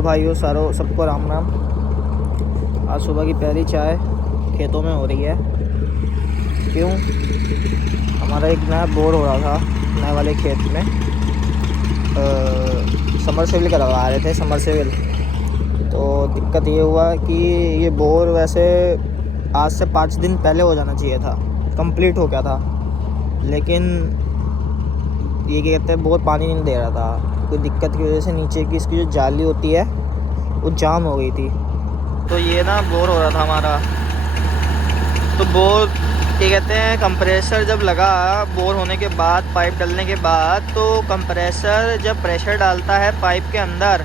तो भाइयों सारों सबको राम राम। आज सुबह की पहली चाय खेतों में हो रही है। क्यों? हमारा एक नया बोर हो रहा था नए वाले खेत में। समरसेबल करवा रहे थे समरसेबल। तो दिक्कत ये हुआ कि ये बोर वैसे आज से 5 दिन पहले हो जाना चाहिए था, कंप्लीट हो गया था, लेकिन ये क्या कहते हैं बोर पानी नहीं दे रहा था। कोई दिक्कत की वजह से नीचे की इसकी जो जाली होती है वो जाम हो गई थी। तो ये ना बोर हो रहा था हमारा। तो बोर क्या कहते हैं कंप्रेसर जब लगा बोर होने के बाद पाइप डलने के बाद, तो कंप्रेसर जब प्रेशर डालता है पाइप के अंदर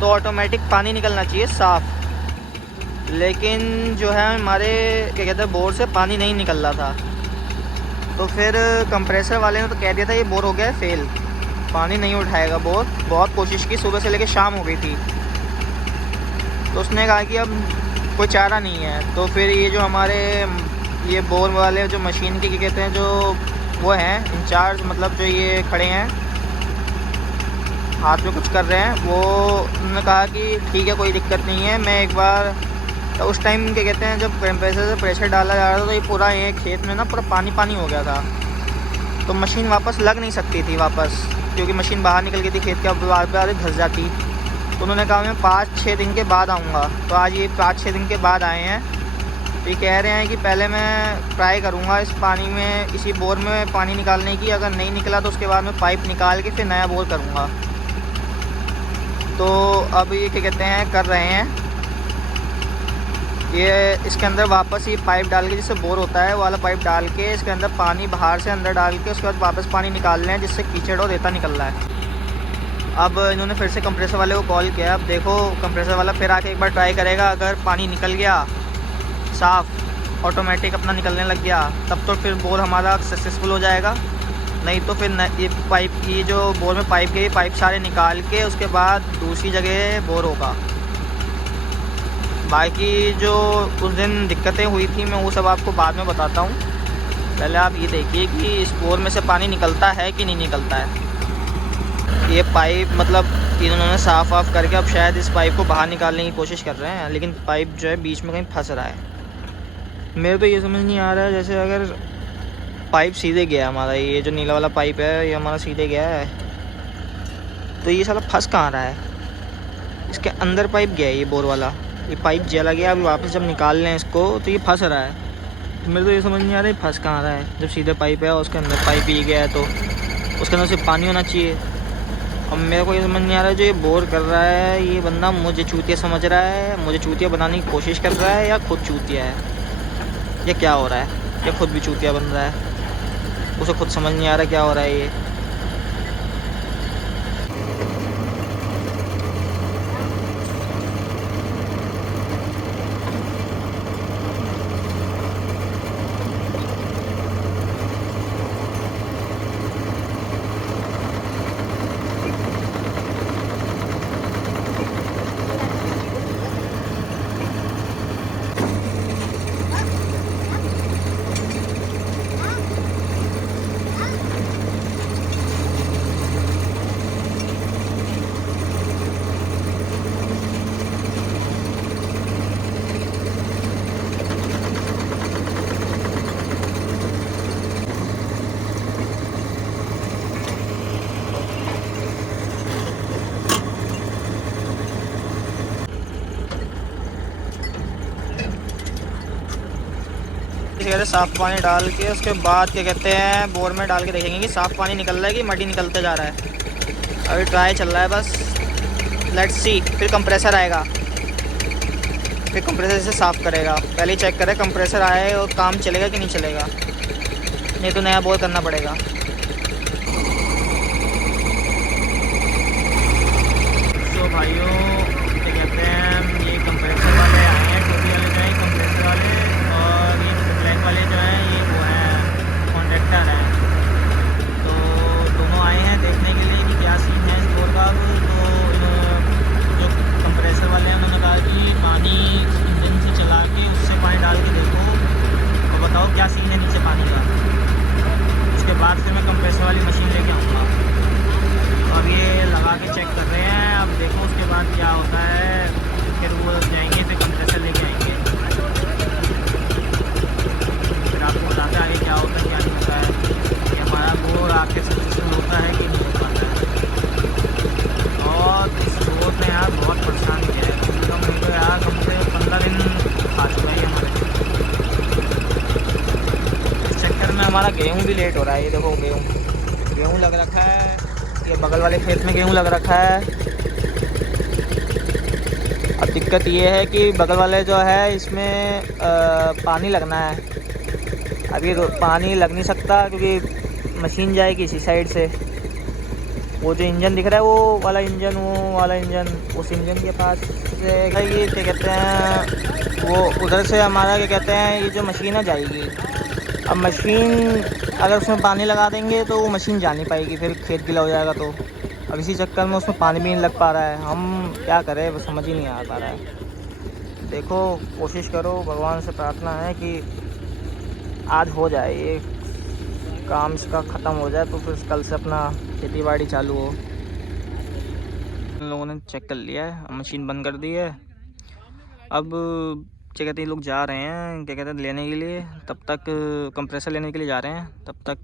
तो ऑटोमेटिक पानी निकलना चाहिए साफ़। लेकिन जो है हमारे क्या कहते हैं बोर से पानी नहीं निकल रहा था। तो फिर कंप्रेसर वाले ने तो कह दिया था ये बोर हो गया है फेल, पानी नहीं उठाएगा बोर। बहुत कोशिश की, सुबह से लेकर शाम हो गई थी। तो उसने कहा कि अब कोई चारा नहीं है। तो फिर ये जो हमारे ये बोर वाले जो मशीन के क्या कहते हैं जो वो हैं इंचार्ज, मतलब जो ये खड़े हैं हाथ में कुछ कर रहे हैं, वो उन्होंने कहा कि ठीक है कोई दिक्कत नहीं है, मैं एक बार। तो उस टाइम क्या कहते हैं जब कंप्रेसर से प्रेशर डाला जा रहा था तो ये पूरा ये खेत में ना पूरा पानी पानी हो गया था। तो मशीन वापस लग नहीं सकती थी वापस, क्योंकि मशीन बाहर निकल गई थी खेत के बाद धंस जाती। तो उन्होंने कहा मैं 5-6 दिन के बाद आऊँगा। तो आज ये 5-6 दिन के बाद आए हैं। तो ये कह रहे हैं कि पहले मैं ट्राई करूँगा इस पानी में, इसी बोर में पानी निकालने की। अगर नहीं निकला तो उसके बाद मैं पाइप निकाल के फिर नया बोर करूँगा। तो अब ये क्या कहते हैं कर रहे हैं ये इसके अंदर वापस ये पाइप डाल के, जिससे बोर होता है वो वाला पाइप डाल के इसके अंदर पानी बाहर से अंदर डाल के उसके बाद वापस पानी निकाल रहे हैं, जिससे कीचड़ और रेता निकल रहा है। अब इन्होंने फिर से कंप्रेसर वाले को कॉल किया। अब देखो कंप्रेसर वाला फिर आके एक बार ट्राई करेगा। अगर पानी निकल गया साफ़ ऑटोमेटिक अपना निकलने लग गया, तब तो फिर बोर हमारा सक्सेसफुल हो जाएगा। नहीं तो फिर ये पाइप की जो बोर में पाइप गई पाइप सारे निकाल के उसके बाद दूसरी जगह बोर होगा। बाकी जो उस दिन दिक्कतें हुई थी मैं वो सब आपको बाद में बताता हूँ। पहले आप ये देखिए कि इस बोर में से पानी निकलता है कि नहीं निकलता है। ये पाइप मतलब इन्होंने साफ़ ऑफ करके अब शायद इस पाइप को बाहर निकालने की कोशिश कर रहे हैं, लेकिन पाइप जो है बीच में कहीं फंस रहा है। मेरे तो ये समझ नहीं आ रहा है, जैसे अगर पाइप सीधे गया हमारा, ये जो नीला वाला पाइप है ये हमारा सीधे गया है, तो ये साला फंस कहाँ रहा है? इसके अंदर पाइप गया है ये बोर वाला, ये पाइप जला गया। अभी वापस जब निकाल लें इसको तो ये फंस रहा है। तो मेरे तो ये समझ नहीं आ रहा है फंस कहाँ रहा है, जब सीधे पाइप है और उसके अंदर पाइप ही गया है तो उसके अंदर सिर्फ पानी होना चाहिए। अब मेरे को ये समझ नहीं आ रहा है जो ये बोर कर रहा है ये बंदा मुझे चूतिया समझ रहा है, मुझे चूतिया बनाने की कोशिश कर रहा है, या खुद चूतिया है, ये क्या हो रहा है? या खुद भी चूतिया बन रहा है, उसे खुद समझ नहीं आ रहा क्या हो रहा है ये। साफ़ पानी डाल के उसके बाद क्या कहते हैं बोर में डाल के देखेंगे कि साफ़ पानी निकल रहा है कि मड्डी निकलते जा रहा है। अभी ट्राई चल रहा है बस, लेट्स सी। फिर कंप्रेसर आएगा, फिर कंप्रेसर से साफ़ करेगा। पहले चेक करें कंप्रेसर आए और काम चलेगा कि नहीं चलेगा, नहीं तो नया बोर करना पड़ेगा। तो भाइयों क्या कहते हैं ये कंप्रेसर वाले आए हैं, टोपी वाले जो हैं कंप्रेसर वाले, और ये ब्लैक वाले जो हैं ये वो हैं कॉन्ट्रैक्टर हैं। तो दोनों आए हैं देखने के लिए कि क्या सीन है इस बोर का। तो जो कंप्रेसर वाले हैं उन्होंने कहा कि पानी इंजन से चला के उससे पानी डाल के देखो तो बताओ क्या सीन है नीचे पानी का। उसके बाद फिर मैं कंप्रेसर वाली मशीन लेके आऊँगा। अब ये लगा के चेक कर रहे हैं, अब देखो उसके बाद बाद क्या होता है, फिर वो जाएंगे, फिर कंप्रेसर लेके आएंगे, फिर आपको बताते हैं आगे क्या होता है क्या नहीं होता है, कि हमारा बोर आके सक्सेसफुल होता है कि नहीं हो पाता है। और इस बोर ने यार बहुत परेशानी है, कम तो यार कम से 15 दिन खा चुका है हमारे। इस चक्कर में हमारा गेहूँ भी लेट हो रहा है। ये देखो गेहूँ लग रखा है, ये बगल वाले खेत में गेहूँ लग रखा है। अब दिक्कत ये है कि बगल वाले जो है इसमें पानी लगना है। अभी पानी लग नहीं सकता क्योंकि मशीन जाएगी इसी साइड से। वो जो इंजन दिख रहा है वो वाला इंजन उस इंजन के पास से ये क्या कहते हैं, वो उधर से हमारा क्या कहते हैं, ये जो मशीन है जाएगी। अब मशीन अगर उसमें पानी लगा देंगे तो वो मशीन जा नहीं पाएगी, फिर खेत गीला हो जाएगा। तो अब इसी चक्कर में उसमें पानी भी नहीं लग पा रहा है। हम क्या करें, वो समझ ही नहीं आ पा रहा है। देखो कोशिश करो, भगवान से प्रार्थना है कि आज हो जाए ये काम, इसका ख़त्म हो जाए तो फिर कल से अपना खेती बाड़ी चालू हो। इन लोगों ने चेक कर लिया है, मशीन बंद कर दी है। अब क्या कहते हैं, लोग जा रहे हैं क्या कहते हैं लेने के लिए, तब तक कंप्रेसर लेने के लिए जा रहे हैं। तब तक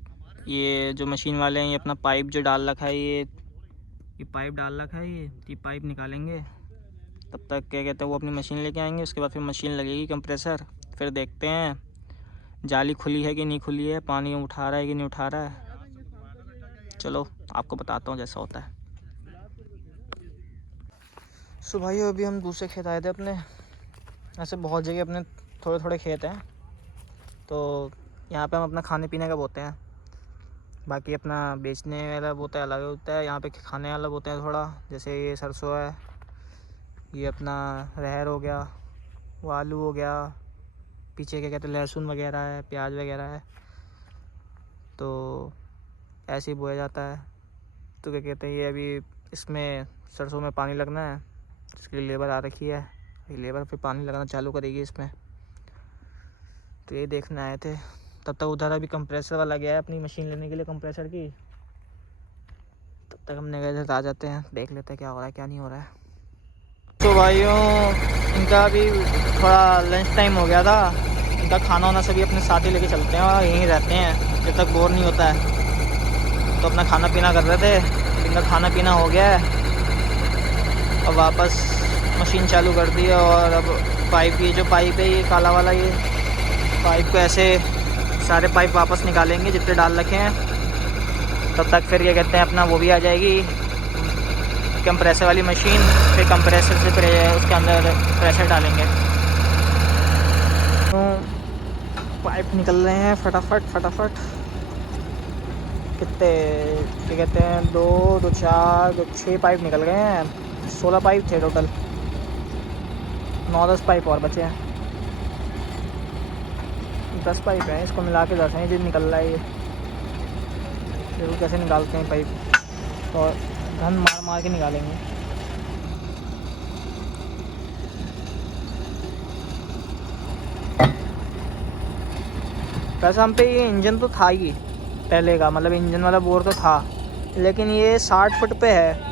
ये जो मशीन वाले हैं ये अपना पाइप जो डाल रखा है, ये पाइप डाल रखा है, ये पाइप निकालेंगे। तब तक क्या कहते हैं वो अपनी मशीन लेके आएंगे। उसके बाद फिर मशीन लगेगी कंप्रेसर, फिर देखते हैं जाली खुली है कि नहीं खुली है, पानी उठा रहा है कि नहीं उठा रहा है। चलो आपको बताता हूँ जैसा होता है। सो भाइयों, अभी हम दूसरे खेत आए थे अपने। ऐसे बहुत जगह अपने थोड़े थोड़े खेत हैं, तो यहाँ पे हम अपना खाने पीने का बोते हैं। बाकी अपना बेचने वाला बोता है अलग होता है, यहाँ पे खाने वाला बोते हैं थोड़ा। जैसे ये सरसों है, ये अपना रहर हो गया, वो आलू हो गया, पीछे क्या कहते हैं लहसुन वगैरह है, प्याज वगैरह है। तो ऐसे ही बोया जाता है। तो क्या कहते हैं ये अभी इसमें सरसों में पानी लगना है, इसके लिए लेबर आ रखी है। ये लेबर फिर पानी लगाना चालू करेगी इसमें। तो ये देखने आए थे। तब तक उधर अभी कंप्रेसर वाला गया है अपनी मशीन लेने के लिए कंप्रेसर की। तब तक हमने कहा इधर आ जाते हैं, देख लेते हैं क्या हो रहा है क्या नहीं हो रहा है। तो भाइयों, इनका अभी थोड़ा लंच टाइम हो गया था। इनका खाना वाना सभी अपने साथ ही लेके चलते हैं और यहीं रहते हैं जब तक बोर नहीं होता है। तो अपना खाना पीना कर रहे थे, इनका खाना पीना हो गया है। अब वापस मशीन चालू कर दी है। और अब पाइप, ये जो पाइप है ये काला वाला, ये पाइप को ऐसे सारे पाइप वापस निकालेंगे जितने डाल रखे हैं। तब तक फिर क्या कहते हैं अपना वो भी आ जाएगी कंप्रेसर वाली मशीन। फिर कंप्रेसर से उसके अंदर प्रेशर डालेंगे। तो पाइप निकल रहे हैं फटाफट। कितने क्या कहते हैं 2, 2, 4, 2, 6 पाइप निकल गए हैं। 16 पाइप थे टोटल, 9-10 पाइप और बचे हैं। 10 पाइप हैं, इसको मिला के 10 हैं जो निकल रहा है। ये देखो कैसे निकालते हैं पाइप, और धन मार के निकालेंगे। वैसे हम पे ये इंजन तो था ही पहले का, मतलब इंजन वाला बोर तो था, लेकिन ये 60 फुट पे है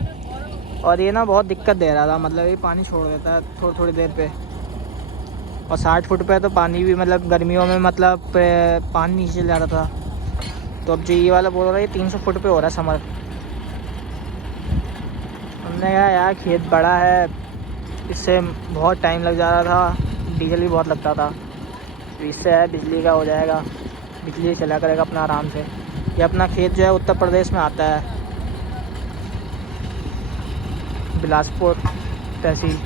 और ये ना बहुत दिक्कत दे रहा था। मतलब ये पानी छोड़ देता है थोड़ी देर पे, और 60 फुट पे तो पानी भी मतलब गर्मियों में मतलब पानी नीचे जा रहा था। तो अब जो ये वाला बोर हो रहा है ये 300 फुट पे हो रहा है समर। हमने कहा यार खेत बड़ा है, इससे बहुत टाइम लग जा रहा था, डीजल भी बहुत लगता था। तो इससे है बिजली का हो जाएगा, बिजली चला करेगा अपना आराम से। ये अपना खेत जो है उत्तर प्रदेश में आता है, बिलासपुर तहसील।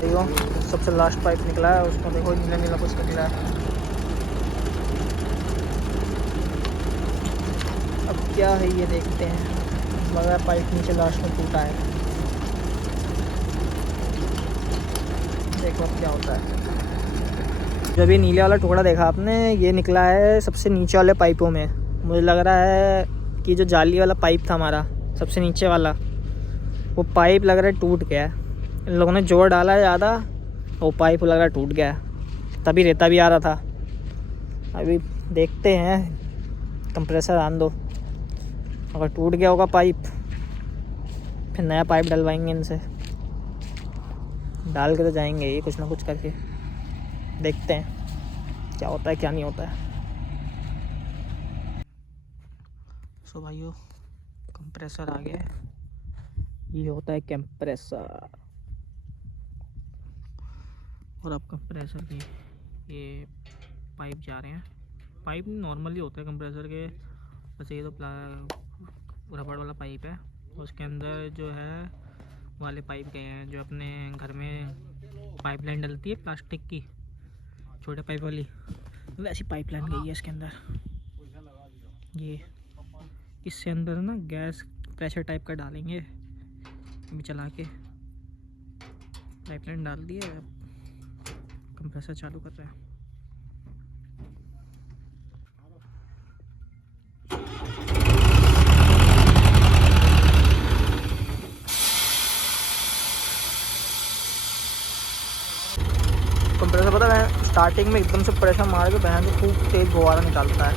देखो सबसे लास्ट पाइप निकला है, उसमें देखो नीला कुछ निकला है। अब क्या है ये देखते हैं, मगर पाइप नीचे लास्ट में टूटा है। देखो अब क्या होता है। जब ये नीले वाला टुकड़ा देखा आपने, ये निकला है सबसे नीचे वाले पाइपों में। मुझे लग रहा है कि जो जाली वाला पाइप था हमारा सबसे नीचे वाला, वो पाइप लग रहा है टूट गया है। इन लोगों ने जोर डाला है ज़्यादा, वो पाइप लग रहा है टूट गया है, तभी रेता भी आ रहा था। अभी देखते हैं कंप्रेसर आन दो, अगर टूट गया होगा पाइप फिर नया पाइप डलवाएंगे इनसे, डाल के तो जाएंगे ये कुछ ना कुछ करके। देखते हैं क्या होता है क्या नहीं होता है। सो भाइयों कंप्रेसर आ गया, ये होता है कंप्रेसर। और अब कंप्रेसर के ये पाइप जा रहे हैं, पाइप नॉर्मली होता है कंप्रेसर के, वैसे ये तो रबड़ वाला पाइप है, उसके अंदर जो है वाले पाइप गए हैं जो अपने घर में पाइपलाइन डलती है प्लास्टिक की छोटे पाइप वाली, वैसी पाइपलाइन गई है इसके अंदर। ये इससे अंदर ना गैस प्रेशर टाइप का डालेंगे, अभी चला के पाइपलाइन डाल दी है, कंप्रेसर चालू कर रहे हैं। कंप्रेसर पता है स्टार्टिंग में एकदम से प्रेशर मार के बहन से खूब तेज़ फुहारा निकालता है,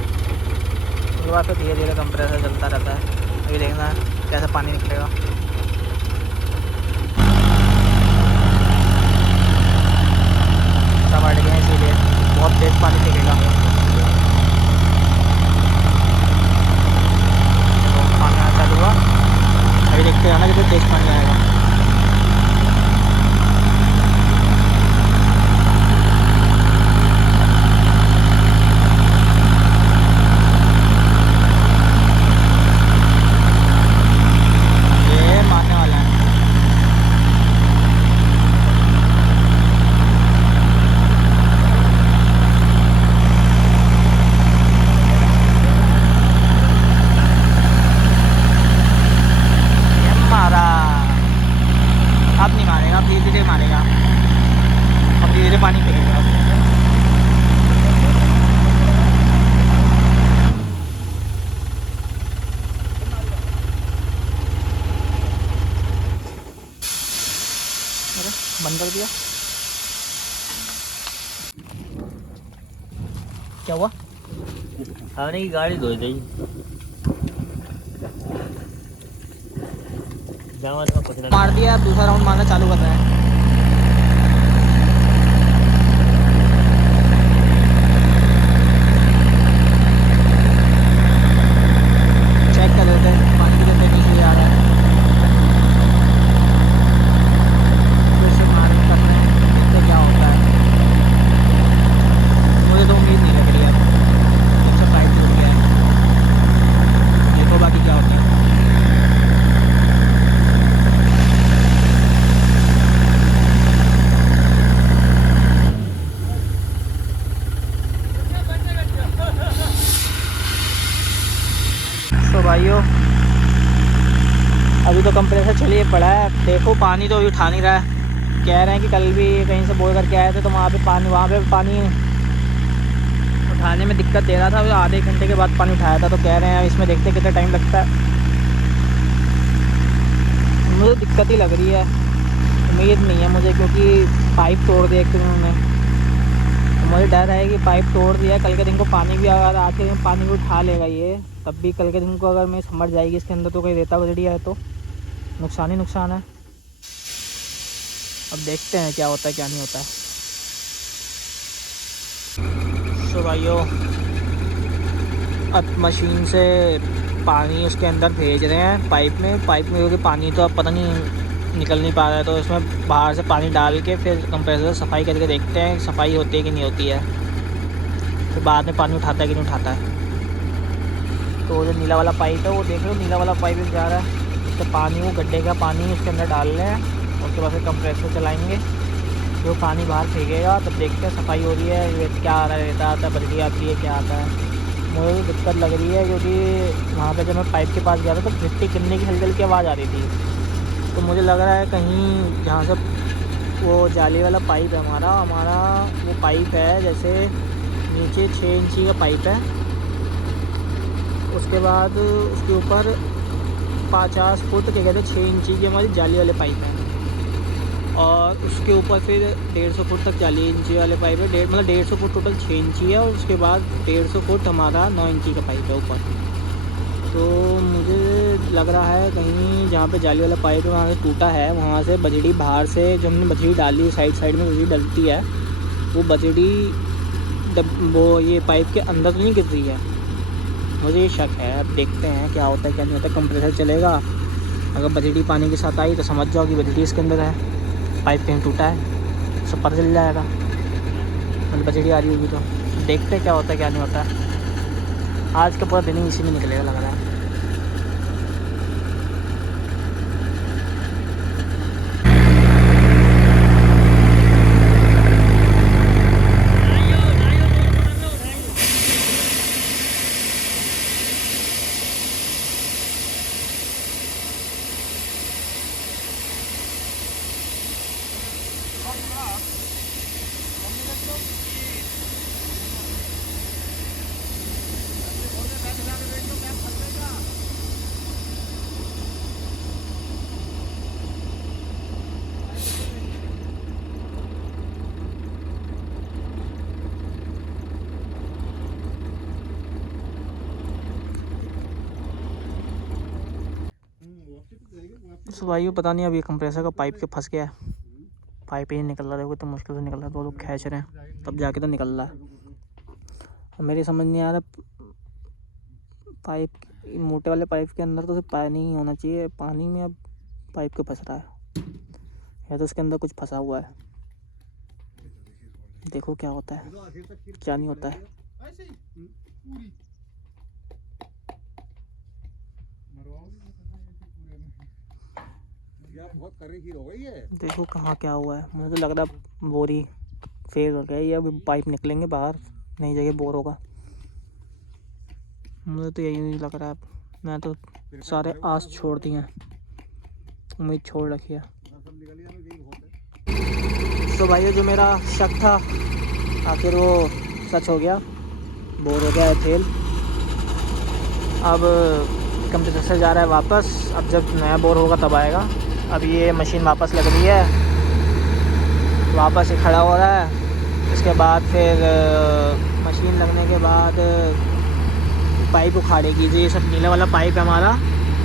उसके बाद फिर धीरे धीरे कंप्रेसर चलता रहता है। अभी देखना कैसे पानी निकलेगा। सब अट गए इसीलिए बहुत तेज़ पानी फेंकेगा। पानी आना चालू हुआ, अभी देखते हैं ना कितने तेज़ पानी आएगा। पानी फेंकेगा। अरे बंद कर दिया, क्या हुआ? हमने की गाड़ी धो दी, मार दिया, दूसरा राउंड मारना चालू कर रहे हैं। भाइयों अभी तो कंप्रेसर चलिए पड़ा है, देखो पानी तो अभी उठा नहीं रहा है। कह रहे हैं कि कल भी कहीं से बोल करके आए थे तो वहाँ पे पानी उठाने में दिक्कत दे रहा था, तो आधे घंटे के बाद पानी उठाया था। तो कह रहे हैं इसमें देखते कितना टाइम लगता है। मुझे दिक्कत ही लग रही है, उम्मीद नहीं है मुझे, क्योंकि पाइप तोड़ दिया एक उन्होंने। मुझे डर है कि पाइप तोड़ दिया, कल के दिन को पानी भी अगर आके पानी भी उठा लेगा ये, तब भी कल के दिन को अगर मैं समझ जाएगी इसके अंदर तो कोई रेता बजड़िया है तो नुकसान ही नुकसान है। अब देखते हैं क्या होता है क्या नहीं होता है। तो भाइयों अब मशीन से पानी उसके अंदर भेज रहे हैं पाइप में क्योंकि पानी तो अब पता नहीं निकल नहीं पा रहा है, तो इसमें बाहर से पानी डाल के फिर कंप्रेसर सफाई करके देखते हैं सफाई होती है कि नहीं होती है, फिर बाद में पानी उठाता है कि नहीं उठाता है। तो जो नीला वाला पाइप है वो देख लो, नीला वाला पाइप जा रहा है, तो पानी वो गड्ढे का पानी उसके अंदर डाल रहे हैं। उसके बाद फिर कंप्रेसर चलाएँगे, जो पानी बाहर फेंकेगा तब देखते हैं सफाई हो रही है, क्या आ रहा है, रेता आता है, बजरी आती है, क्या आता है। मुझे भी दिक्कत लग रही है क्योंकि वहाँ पे जब मैं पाइप के पास गया था तो मिट्टी गिरने की हल्की हल्की आवाज़ आ रही थी। तो मुझे लग रहा है कहीं जहाँ से वो जाली वाला पाइप है हमारा वो पाइप है, जैसे नीचे 6 इंची का पाइप है, उसके बाद उसके ऊपर 50 फुट के कहते 6 इंची की हमारी जाली वाले पाइप है। और उसके ऊपर फिर 150 फुट तक 40 इंची वाले पाइप है। मतलब 150 फुट टोटल 6 इंची है, और उसके बाद 150 फुट हमारा 9 इंची का पाइप है ऊपर। तो मुझे लग रहा है कहीं जहाँ पे जाली वाला पाइप है वहाँ से टूटा है, वहाँ से बजड़ी बाहर से जो हमने बजड़ी डाली साइड में बजड़ी डलती है, वो बजड़ी वो ये पाइप के अंदर तो नहीं गिर रही है। मुझे ये शक है, अब देखते हैं क्या होता है क्या नहीं होता। कंप्रेसर चलेगा, अगर बजड़ी पानी के साथ आई तो समझ जाओ कि बजड़ी इसके अंदर है, पाइप कहीं टूटा है, सब पता चल जाएगा। मतलब बजड़ी आ रही होगी तो देखते हैं क्या होता है क्या नहीं होता है। आज का पूरा दिन ही इसी में निकलेगा लग रहा है। तो भाई पता नहीं अब ये कंप्रेसर का पाइप के फंस गया है, पाइप ही निकल रहा है, देखो तो मुश्किल से निकल रहा है, 2 लोग खींच रहे हैं तब जाके तो निकल रहा है। और मेरी समझ नहीं आ रहा, पाइप मोटे वाले पाइप के अंदर तो सिर्फ पानी ही होना चाहिए, पानी में अब पाइप के फंस रहा है, या तो उसके अंदर कुछ फंसा हुआ है। देखो क्या होता है क्या नहीं होता है। देखो कहाँ क्या हुआ है, मुझे तो लग रहा है बोरी फेल हो गया, या अभी पाइप निकलेंगे बाहर, नई जगह बोर होगा, मुझे तो यही लग रहा है। मैं तो सारे आस छोड़ दिए हैं, उम्मीद छोड़ रखी है। तो भाई जो मेरा शक था आखिर वो सच हो गया, बोर हो गया है फेल। अब कंप्रेसर से जा रहा है वापस, अब जब नया बोर होगा तब आएगा। अब ये मशीन वापस लग रही है, वापस ही खड़ा हो रहा है। उसके बाद फिर मशीन लगने के बाद पाइप उखाड़ेगी, जो ये सब नीला वाला पाइप है हमारा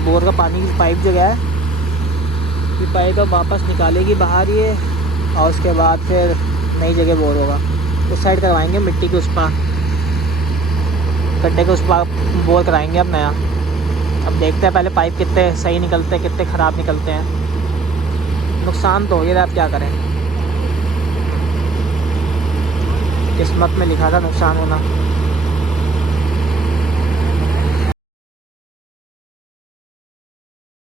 बोर का, पानी की पाइप जो गया है, ये पाइप अब वापस निकालेगी बाहर ये, और उसके बाद फिर नई जगह बोर होगा। उस साइड करवाएंगे मिट्टी के उस पार, गड्ढे के उस पार बोर कराएंगे अब नया। अब देखते हैं पहले पाइप कितने सही निकलते हैं कितने ख़राब निकलते हैं। नुकसान तो हो गया, अब क्या करें, किस्मत में लिखा था नुकसान होना।